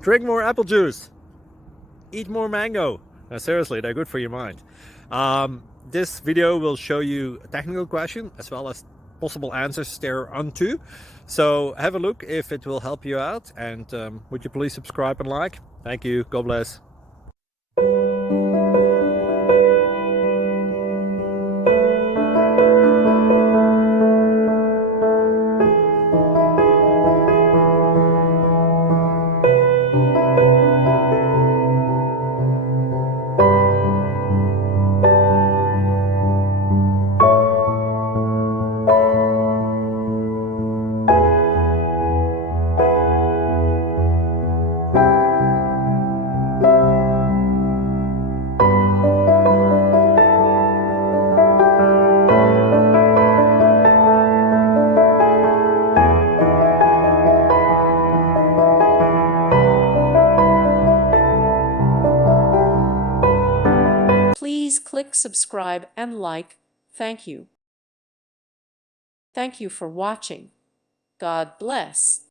Drink more apple juice. Eat more mango. Seriously, they're good for your mind. This video will show you a technical question as well as possible answers thereunto. So have a look if it will help you out, and would you please subscribe and like? Thank you. God bless. Please click subscribe and like. Thank you. Thank you for watching. God bless.